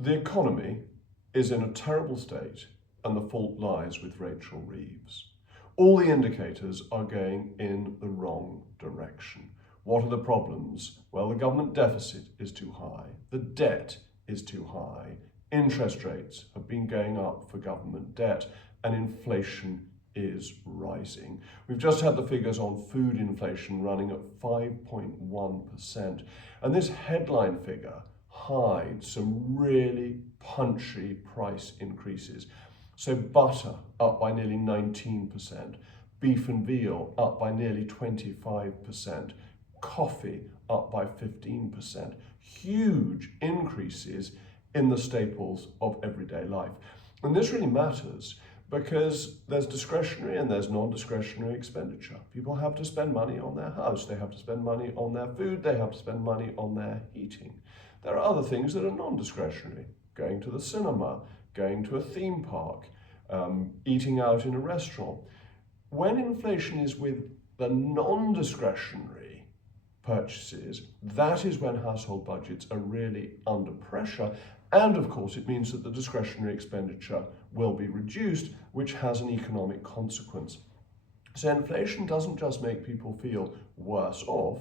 The economy is in a terrible state, and the fault lies with Rachel Reeves. All the indicators are going in the wrong direction. What are the problems? Well, the government deficit is too high, the debt is too high, interest rates have been going up for government debt, and inflation is rising. We've just had the figures on food inflation running at 5.1%, and this headline figure hides some really punchy price increases. So butter up by nearly 19%, beef and veal up by nearly 25%, coffee up by 15%. Huge increases in the staples of everyday life. And this really matters because there's discretionary and there's non-discretionary expenditure. People have to spend money on their house, they have to spend money on their food, they have to spend money on their heating. There are other things that are non-discretionary, going to the cinema, going to a theme park, eating out in a restaurant. When inflation is with the non-discretionary purchases, that is when household budgets are really under pressure. And of course, it means that the discretionary expenditure will be reduced, which has an economic consequence. So inflation doesn't just make people feel worse off,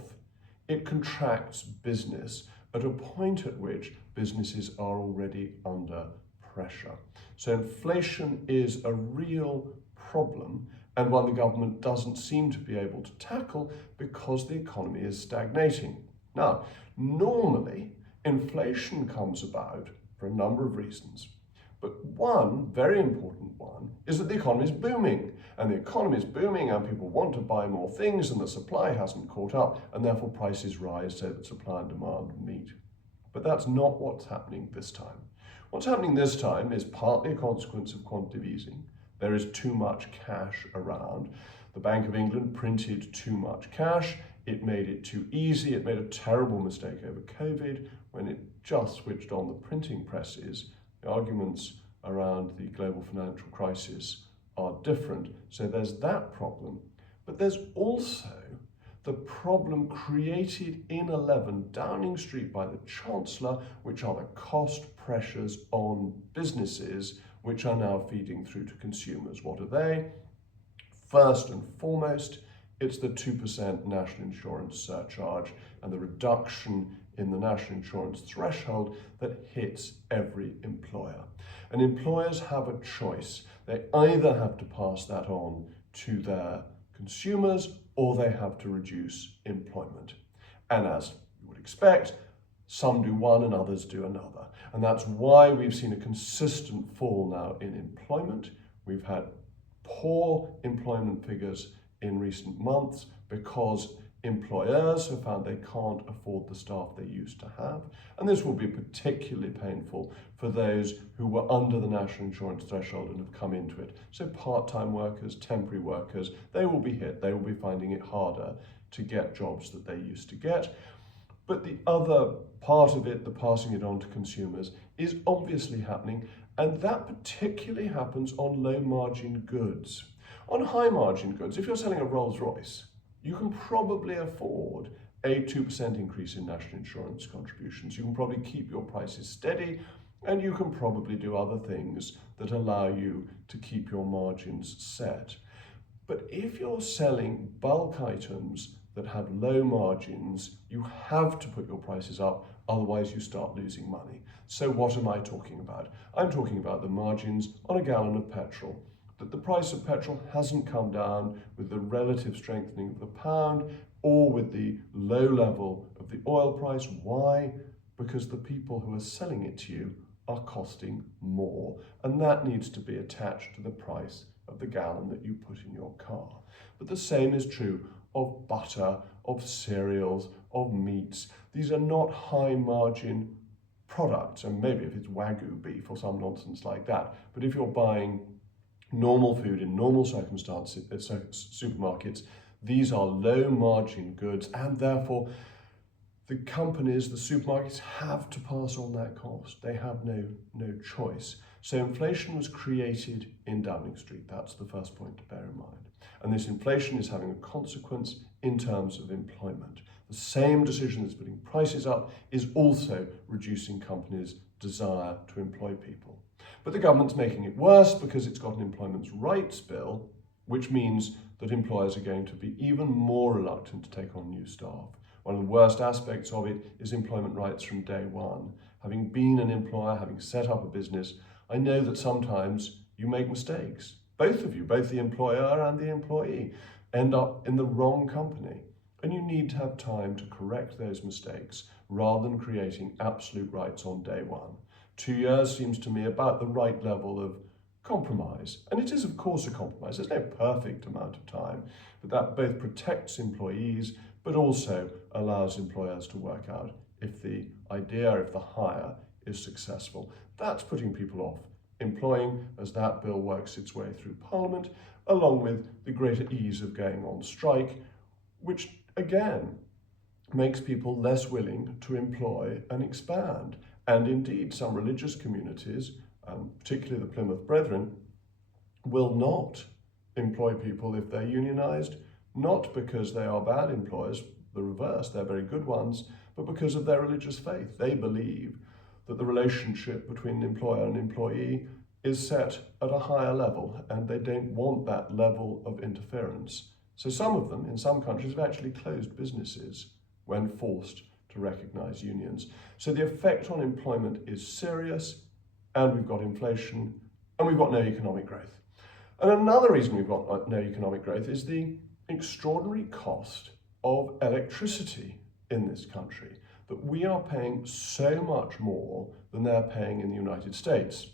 it contracts business at a point at which businesses are already under pressure. So inflation is a real problem, and one the government doesn't seem to be able to tackle because the economy is stagnating. Now, normally, inflation comes about for a number of reasons. But one very important one is that the economy is booming, and the economy is booming and people want to buy more things and the supply hasn't caught up, and therefore prices rise so that supply and demand meet. But that's not what's happening this time. What's happening this time is partly a consequence of quantitative easing. There is too much cash around. The Bank of England printed too much cash. It made it too easy. It made a terrible mistake over COVID when it just switched on the printing presses. The arguments around the global financial crisis are different. So there's that problem. But there's also the problem created in 11 Downing Street by the Chancellor, which are the cost pressures on businesses, which are now feeding through to consumers. What are they? First and foremost, it's the 2% national insurance surcharge and the reduction in the national insurance threshold that hits every employer. And employers have a choice. They either have to pass that on to their consumers or they have to reduce employment. And as you would expect, some do one and others do another. And that's why we've seen a consistent fall now in employment. We've had poor employment figures in recent months because employers have found they can't afford the staff they used to have. And this will be particularly painful for those who were under the national insurance threshold and have come into it. So part-time workers, temporary workers, they will be hit. They will be finding it harder to get jobs that they used to get. But the other part of it, the passing it on to consumers, is obviously happening. And that particularly happens on low margin goods. On high margin goods, if you're selling a Rolls Royce, you can probably afford a 2% increase in national insurance contributions. You can probably keep your prices steady, and you can probably do other things that allow you to keep your margins set. But if you're selling bulk items that have low margins, you have to put your prices up, otherwise you start losing money. So what am I talking about? I'm talking about the margins on a gallon of petrol. That the price of petrol hasn't come down with the relative strengthening of the pound or with the low level of the oil price. Why? Because the people who are selling it to you are costing more, and that needs to be attached to the price of the gallon that you put in your car. But the same is true of butter, of cereals, of meats. These are not high margin products, and maybe if it's Wagyu beef or some nonsense like that, but if you're buying normal food in normal circumstances at supermarkets, these are low margin goods, and therefore the companies, the supermarkets, have to pass on that cost. They have no choice. So inflation was created in Downing Street. That's the first point to bear in mind. And this inflation is having a consequence in terms of employment. The same decision that's putting prices up is also reducing companies desire to employ people. But the government's making it worse because it's got an employment rights bill, which means that employers are going to be even more reluctant to take on new staff. One of the worst aspects of it is employment rights from day one. Having been an employer, having set up a business, I know that sometimes you make mistakes. Both of you, both the employer and the employee, end up in the wrong company. And you need to have time to correct those mistakes rather than creating absolute rights on day one. 2 years seems to me about the right level of compromise. And it is, of course, a compromise. There's no perfect amount of time, but that both protects employees, but also allows employers to work out if the idea, if the hire is successful. That's putting people off employing as that bill works its way through Parliament, along with the greater ease of going on strike, which again makes people less willing to employ and expand. And indeed, some religious communities, particularly the Plymouth Brethren, will not employ people if they're unionised, not because they are bad employers, the reverse, they're very good ones, but because of their religious faith. They believe that the relationship between an employer and employee is set at a higher level, and they don't want that level of interference. So some of them, in some countries, have actually closed businesses when forced to recognise unions. So the effect on employment is serious, and we've got inflation, and we've got no economic growth. And another reason we've got no economic growth is the extraordinary cost of electricity in this country, that we are paying so much more than they're paying in the United States.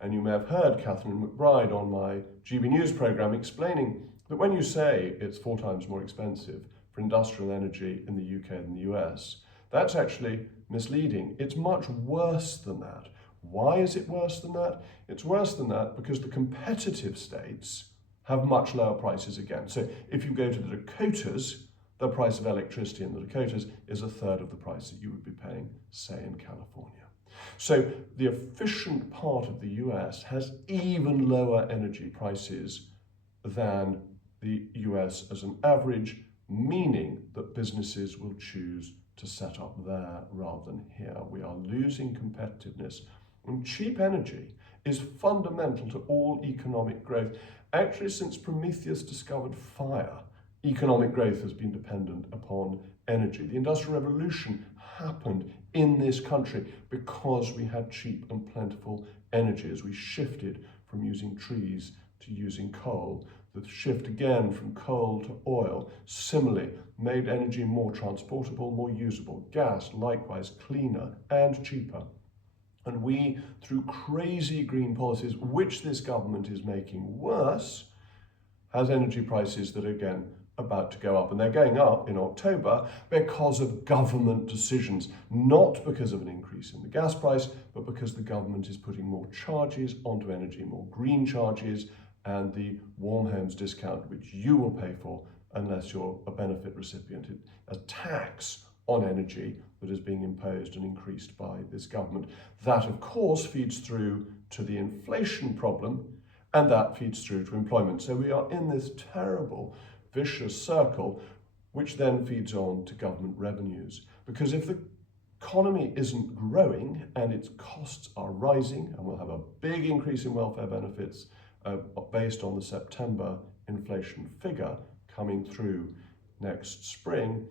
And you may have heard Catherine McBride on my GB News programme explaining that when you say it's 4 times more expensive for industrial energy in the UK than the US, that's actually misleading. It's much worse than that. Why is it worse than that? It's worse than that because the competitive states have much lower prices again. So if you go to the Dakotas, the price of electricity in the Dakotas is 1/3 of the price that you would be paying, say, in California. So the efficient part of the US has even lower energy prices than the US as an average, meaning that businesses will choose to set up there rather than here. We are losing competitiveness, and cheap energy is fundamental to all economic growth. Actually, since Prometheus discovered fire, economic growth has been dependent upon energy. The Industrial Revolution happened in this country because we had cheap and plentiful energy as we shifted from using trees to using coal. The shift again from coal to oil similarly made energy more transportable, more usable. Gas, likewise, cleaner and cheaper. And we, through crazy green policies, which this government is making worse, has energy prices that are again about to go up. And they're going up in October because of government decisions, not because of an increase in the gas price, but because the government is putting more charges onto energy, more green charges, and the warm homes discount, which you will pay for unless you're a benefit recipient. A tax on energy that is being imposed and increased by this government. That, of course, feeds through to the inflation problem, and that feeds through to employment. So we are in this terrible, vicious circle, which then feeds on to government revenues. Because if the economy isn't growing and its costs are rising, and we'll have a big increase in welfare benefits based on the September inflation figure coming through next spring,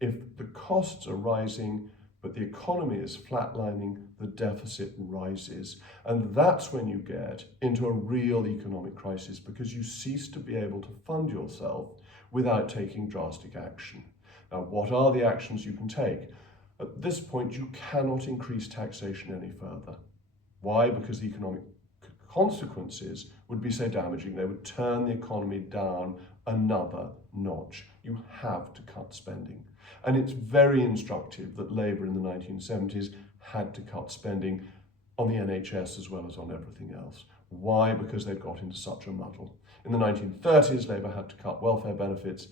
if the costs are rising, but the economy is flatlining, the deficit rises. And that's when you get into a real economic crisis, because you cease to be able to fund yourself without taking drastic action. Now, what are the actions you can take? At this point, you cannot increase taxation any further. Why? Because the economic consequences would be so damaging. They would turn the economy down another notch. You have to cut spending. And it's very instructive that Labour in the 1970s had to cut spending on the NHS as well as on everything else. Why? Because they'd got into such a muddle. In the 1930s, Labour had to cut welfare benefits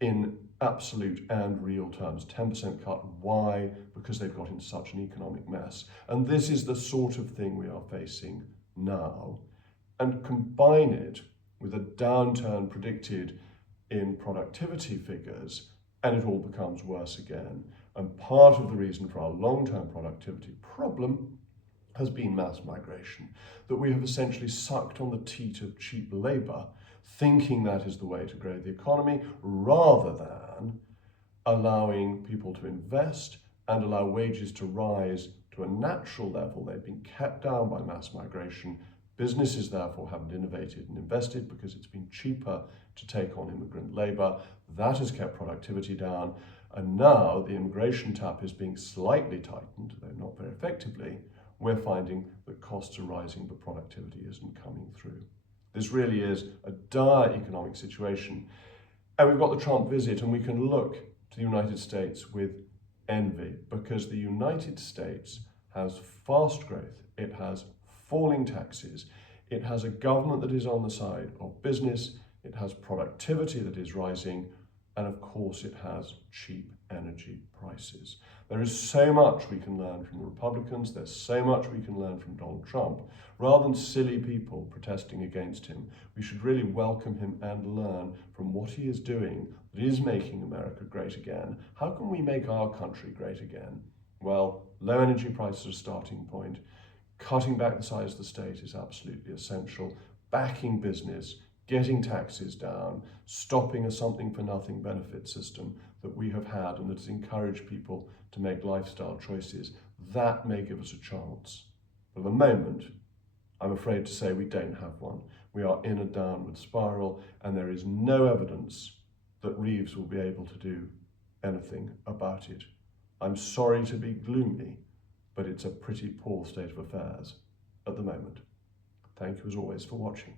in absolute and real terms, 10% cut. Why? Because they've got into such an economic mess. And this is the sort of thing we are facing now. And combine it with a downturn predicted in productivity figures, and it all becomes worse again. And part of the reason for our long-term productivity problem has been mass migration, that we have essentially sucked on the teat of cheap labour, thinking that is the way to grow the economy, rather than allowing people to invest and allow wages to rise to a natural level. They've been kept down by mass migration. Businesses therefore haven't innovated and invested because it's been cheaper to take on immigrant labour. That has kept productivity down. And now the immigration tap is being slightly tightened, though not very effectively. We're finding that costs are rising, but productivity isn't coming through. This really is a dire economic situation. And we've got the Trump visit, and we can look to the United States with envy, because the United States has fast growth, it has falling taxes, it has a government that is on the side of business, it has productivity that is rising, and of course it has cheap energy prices. There is so much we can learn from the Republicans, there's so much we can learn from Donald Trump. Rather than silly people protesting against him, we should really welcome him and learn from what he is doing that is making America great again. How can we make our country great again? Well, low energy prices are a starting point. Cutting back the size of the state is absolutely essential. Backing business, getting taxes down, stopping a something-for-nothing benefit system that we have had and that has encouraged people to make lifestyle choices, that may give us a chance. But at the moment, I'm afraid to say we don't have one. We are in a downward spiral, and there is no evidence that Reeves will be able to do anything about it. I'm sorry to be gloomy, but it's a pretty poor state of affairs at the moment. Thank you as always for watching.